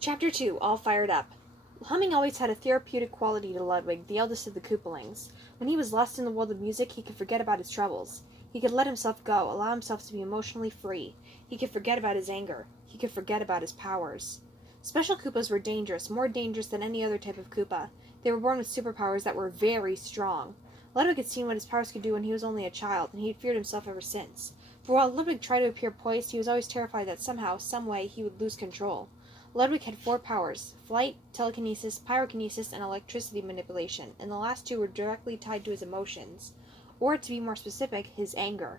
Chapter 2, All Fired Up. Humming always had a therapeutic quality to Ludwig, the eldest of the Koopalings. When he was lost in the world of music, he could forget about his troubles. He could let himself go, allow himself to be emotionally free. He could forget about his anger. He could forget about his powers. Special Koopas were dangerous, more dangerous than any other type of Koopa. They were born with superpowers that were very strong. Ludwig had seen what his powers could do when he was only a child, and he had feared himself ever since. For while Ludwig tried to appear poised, he was always terrified that somehow, someway, he would lose control. Ludwig had 4 powers: flight, telekinesis, pyrokinesis, and electricity manipulation, and the last 2 were directly tied to his emotions, or, to be more specific, his anger.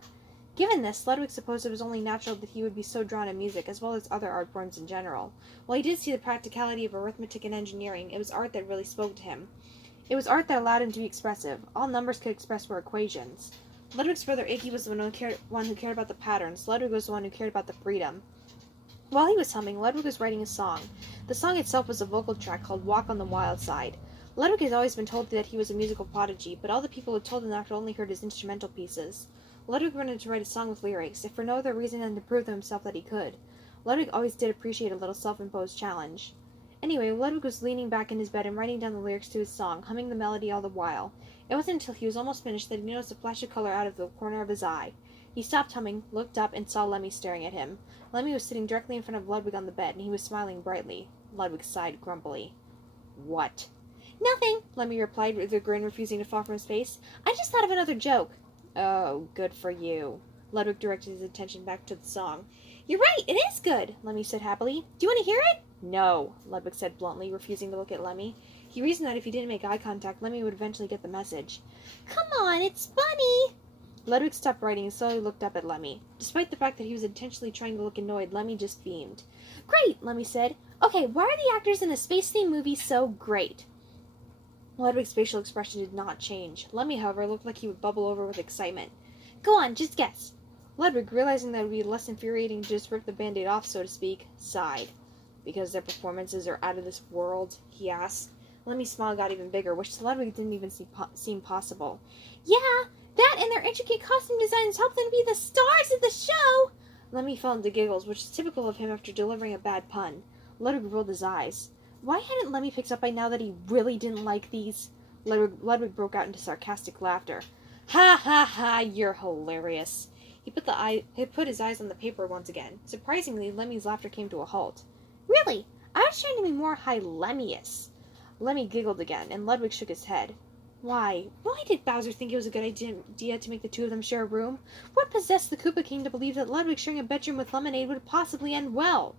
Given this, Ludwig supposed it was only natural that he would be so drawn to music, as well as other art forms in general. While he did see the practicality of arithmetic and engineering, it was art that really spoke to him. It was art that allowed him to be expressive. All numbers could express were equations. Ludwig's brother Iggy was the one who cared about the patterns. Ludwig was the one who cared about the freedom. While he was humming, Ludwig was writing a song. The song itself was a vocal track called Walk on the Wild Side. Ludwig had always been told that he was a musical prodigy, but all the people who told him that had only heard his instrumental pieces. Ludwig wanted to write a song with lyrics, if for no other reason than to prove to himself that he could. Ludwig always did appreciate a little self-imposed challenge. Anyway, Ludwig was leaning back in his bed and writing down the lyrics to his song, humming the melody all the while. It wasn't until he was almost finished that he noticed a flash of color out of the corner of his eye. He stopped humming, looked up, and saw Lemmy staring at him. Lemmy was sitting directly in front of Ludwig on the bed, and he was smiling brightly. Ludwig sighed grumpily. "What?" "Nothing," Lemmy replied, with a grin refusing to fall from his face. "I just thought of another joke." "Oh, good for you." Ludwig directed his attention back to the song. "You're right, it is good," Lemmy said happily. "Do you want to hear it?" "No," Ludwig said bluntly, refusing to look at Lemmy. He reasoned that if he didn't make eye contact, Lemmy would eventually get the message. "Come on, it's funny." Ludwig stopped writing and slowly looked up at Lemmy. Despite the fact that he was intentionally trying to look annoyed, Lemmy just beamed. "Great," Lemmy said. "Okay, why are the actors in a space-themed movie so great?" Ludwig's facial expression did not change. Lemmy, however, looked like he would bubble over with excitement. "Go on, just guess." Ludwig, realizing that it would be less infuriating to just rip the Band-Aid off, so to speak, sighed. "Because their performances are out of this world?" he asked. Lemmy's smile got even bigger, which to Ludwig didn't even seem possible. "Yeah, that and their intricate costume designs help them be the stars of the show!" Lemmy fell into giggles, which is typical of him after delivering a bad pun. Ludwig rolled his eyes. Why hadn't Lemmy picked up by now that he really didn't like these? Ludwig broke out into sarcastic laughter. "Ha ha ha, you're hilarious." He put his eyes on the paper once again. Surprisingly, Lemmy's laughter came to a halt. "Really? I was trying to be more hilarious." Lemmy giggled again, and Ludwig shook his head. Why did Bowser think it was a good idea to make the two of them share a room? What possessed the Koopa King to believe that Ludwig sharing a bedroom with Lemonade would possibly end well?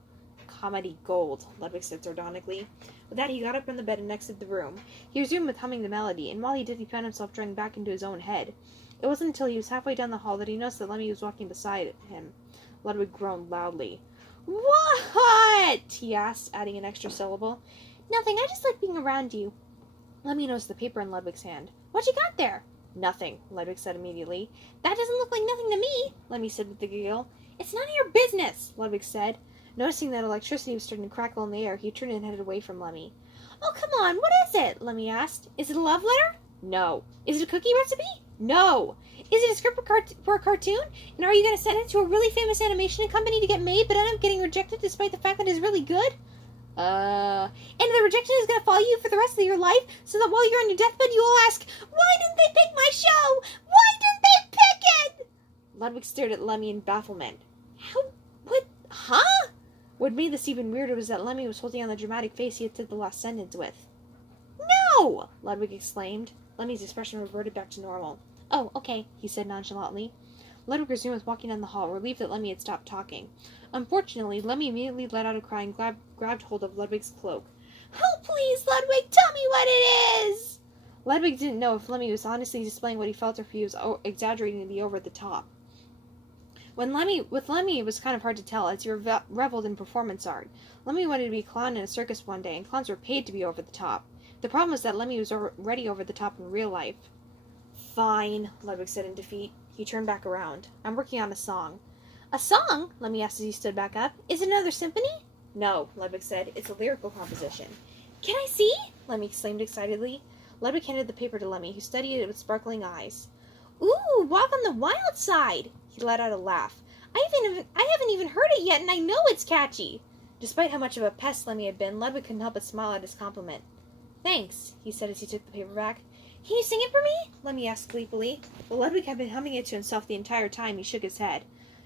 "Comedy gold," Ludwig said sardonically. With that, he got up from the bed and exited the room. He resumed with humming the melody, and while he did, he found himself drawing back into his own head. It wasn't until he was halfway down the hall that he noticed that Lemmy was walking beside him. Ludwig groaned loudly. "What?" he asked, adding an extra syllable. "Nothing, I just like being around you." Lemmy noticed the paper in Ludwig's hand. "What you got there?" "Nothing," Ludwig said immediately. "That doesn't look like nothing to me," Lemmy said with a giggle. "It's none of your business," Ludwig said. Noticing that electricity was starting to crackle in the air, he turned and headed away from Lemmy. "Oh, come on, what is it?" Lemmy asked. "Is it a love letter?" "No." "Is it a cookie recipe?" "No." "Is it a script for a cartoon? And are you going to send it to a really famous animation company to get made, but end up getting rejected despite the fact that it's really good?" And the rejection is going to follow you for the rest of your life, so that while you're on your deathbed, you will ask, 'Why didn't they pick my show? Why didn't they pick it?'" Ludwig stared at Lemmy in bafflement. Huh? What made this even weirder was that Lemmy was holding on the dramatic face he had said the last sentence with. "No!" Ludwig exclaimed. Lemmy's expression reverted back to normal. "Oh, okay," he said nonchalantly. Ludwig resumed with walking down the hall, relieved that Lemmy had stopped talking. Unfortunately, Lemmy immediately let out a cry and grabbed hold of Ludwig's cloak. "Oh, please, Ludwig, tell me what it is!" Ludwig didn't know if Lemmy was honestly displaying what he felt or if he was exaggerating the over-the-top. With Lemmy, it was kind of hard to tell, as he reveled in performance art. Lemmy wanted to be a clown in a circus one day, and clowns were paid to be over-the-top. The problem was that Lemmy was already over-the-top in real life. "Fine," Ludwig said in defeat. He turned back around. "I'm working on a song." "A song?" Lemmy asked as he stood back up. "Is it another symphony?" "No," Ludwig said. "It's a lyrical composition." "Can I see?" Lemmy exclaimed excitedly. Ludwig handed the paper to Lemmy, who studied it with sparkling eyes. "Ooh, Walk on the Wild Side!" He let out a laugh. I haven't even heard it yet, and I know it's catchy." Despite how much of a pest Lemmy had been, Ludwig couldn't help but smile at his compliment. "Thanks," he said as he took the paper back. "Can you sing it for me?" Lemmy asked gleefully. But Ludwig had been humming it to himself the entire time. He shook his head.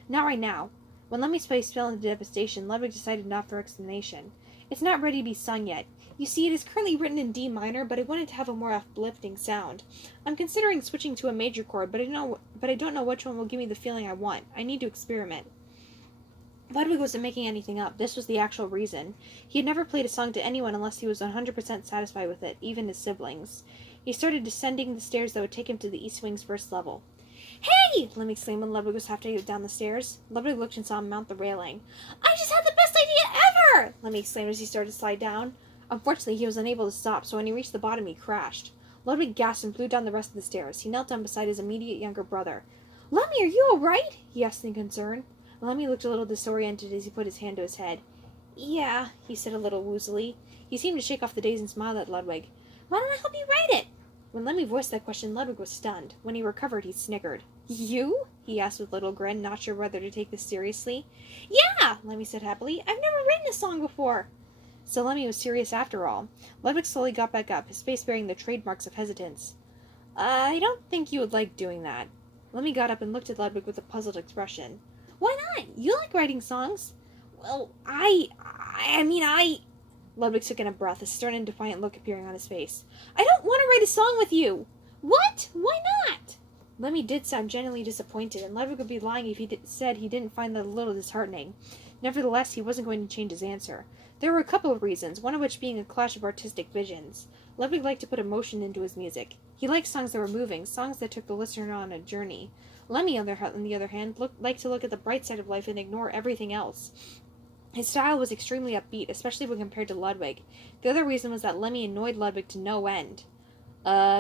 "Not right now." When Lemmy's face fell into devastation, Ludwig decided not for explanation. "It's not ready to be sung yet. You see, it is currently written in D minor, but I wanted to have a more uplifting sound. I'm considering switching to a major chord, but I don't know which one will give me the feeling I want. I need to experiment." Ludwig wasn't making anything up. This was the actual reason. He had never played a song to anyone unless he was 100% satisfied with it, even his siblings. He started descending the stairs that would take him to the East Wing's first level. "Hey!" Lemmy exclaimed when Ludwig was halfway down the stairs. Ludwig looked and saw him mount the railing. "I just had the best idea ever!" Lemmy exclaimed as he started to slide down. Unfortunately, he was unable to stop, so when he reached the bottom, he crashed. Ludwig gasped and flew down the rest of the stairs. He knelt down beside his immediate younger brother. "Lemmy, are you all right?" he asked in concern. Lemmy looked a little disoriented as he put his hand to his head. "Yeah," he said a little woozily. He seemed to shake off the daze and smiled at Ludwig. "Why don't I help you write it?" When Lemmy voiced that question, Ludwig was stunned. When he recovered, he snickered. "You?" he asked with a little grin, not sure whether to take this seriously. "Yeah," Lemmy said happily. "I've never written a song before." So Lemmy was serious after all. Ludwig slowly got back up, his face bearing the trademarks of hesitance. "I don't think you would like doing that." Lemmy got up and looked at Ludwig with a puzzled expression. "Why not? You like writing songs." "Well, I mean, Ludwig took in a breath, a stern and defiant look appearing on his face. "I don't want to write a song with you." "What? Why not?" Lemmy did sound genuinely disappointed, and Ludwig would be lying if he said he didn't find that a little disheartening. Nevertheless, he wasn't going to change his answer. There were a couple of reasons, one of which being a clash of artistic visions. Ludwig liked to put emotion into his music. He liked songs that were moving, songs that took the listener on a journey. Lemmy, on the other hand, liked to look at the bright side of life and ignore everything else. His style was extremely upbeat, especially when compared to Ludwig. The other reason was that Lemmy annoyed Ludwig to no end.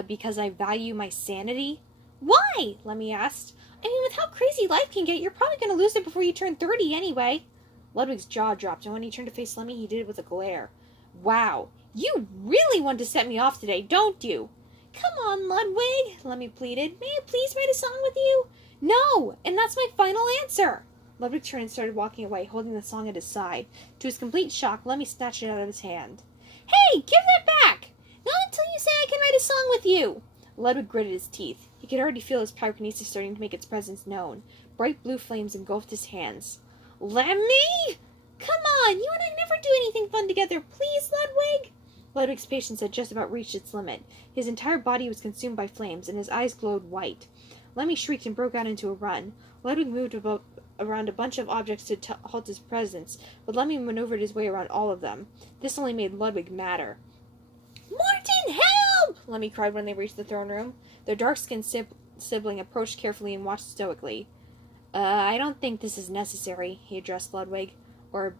Because I value my sanity?" "Why?" Lemmy asked. "I mean, with how crazy life can get, you're probably going to lose it before you turn 30 anyway." Ludwig's jaw dropped, and when he turned to face Lemmy, he did it with a glare. "Wow, you really want to set me off today, don't you?" "Come on, Ludwig," Lemmy pleaded. "May I please write a song with you?" "No, and that's my final answer." Ludwig turned and started walking away, holding the song at his side. To his complete shock, Lemmy snatched it out of his hand. "Hey, give that back! Not until you say I can write a song with you!" Ludwig gritted his teeth. He could already feel his pyrokinesis starting to make its presence known. Bright blue flames engulfed his hands. "Lemmy! Come on, you and I never do anything fun together, please, Ludwig!" Ludwig's patience had just about reached its limit. His entire body was consumed by flames, and his eyes glowed white. Lemmy shrieked and broke out into a run. Ludwig moved around a bunch of objects to halt his presence, but Lemmy maneuvered his way around all of them. This only made Ludwig madder. "Morton, help!" Lemmy cried when they reached the throne room. Their dark-skinned sibling approached carefully and watched stoically. I don't think this is necessary," he addressed Ludwig. "Or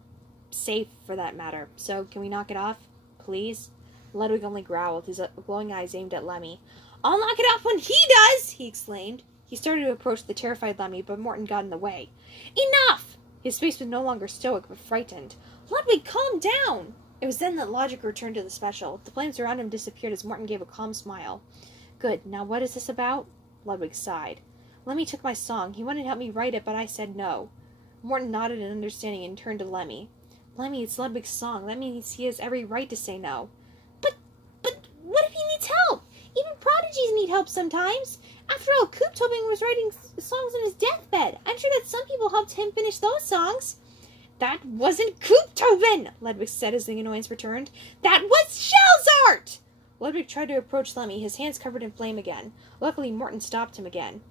safe, for that matter. So, can we knock it off? Please?" Ludwig only growled, his glowing eyes aimed at Lemmy. "I'll knock it off when he does!" he exclaimed. He started to approach the terrified Lemmy, but Morton got in the way. "Enough!" His face was no longer stoic, but frightened. "Ludwig, calm down!" It was then that logic returned to the special. The flames around him disappeared as Morton gave a calm smile. "Good. Now what is this about?" Ludwig sighed. "Lemmy took my song. He wanted to help me write it, but I said no." Morton nodded in understanding and turned to Lemmy. "Lemmy, it's Ludwig's song. That means he has every right to say no." But what if he needs help? Even prodigies need help sometimes. After all, Cooptobin was writing songs on his deathbed. I'm sure that some people helped him finish those songs." "That wasn't Cooptobin," Ludwig said as the annoyance returned. "That was Shell's. Ludwig tried to approach Lemmy, his hands covered in flame again. Luckily, Morton stopped him again.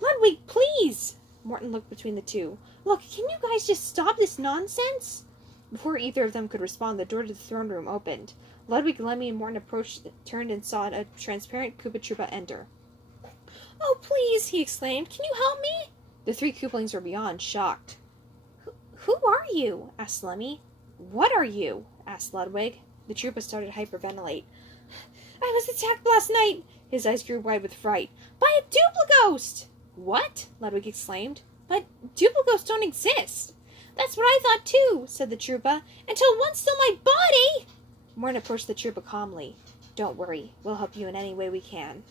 "Ludwig, please!" Morton looked between the two. "Look, can you guys just stop this nonsense?" Before either of them could respond, the door to the throne room opened. Ludwig, Lemmy, and Morton approached, turned, and saw a transparent Koopa Troopa enter. "Oh, please!" he exclaimed. "Can you help me?" The three Koopalings were beyond shocked. Who are you?" asked Lemmy. "What are you?" asked Ludwig. The Troopa started to hyperventilate. "I was attacked last night." His eyes grew wide with fright. "By a Duplighost!" "What?" Ludwig exclaimed. "But Duplighosts don't exist." "That's what I thought too," said the Troopa, "until one stole my body." Morton approached the Troopa calmly. "Don't worry. We'll help you in any way we can."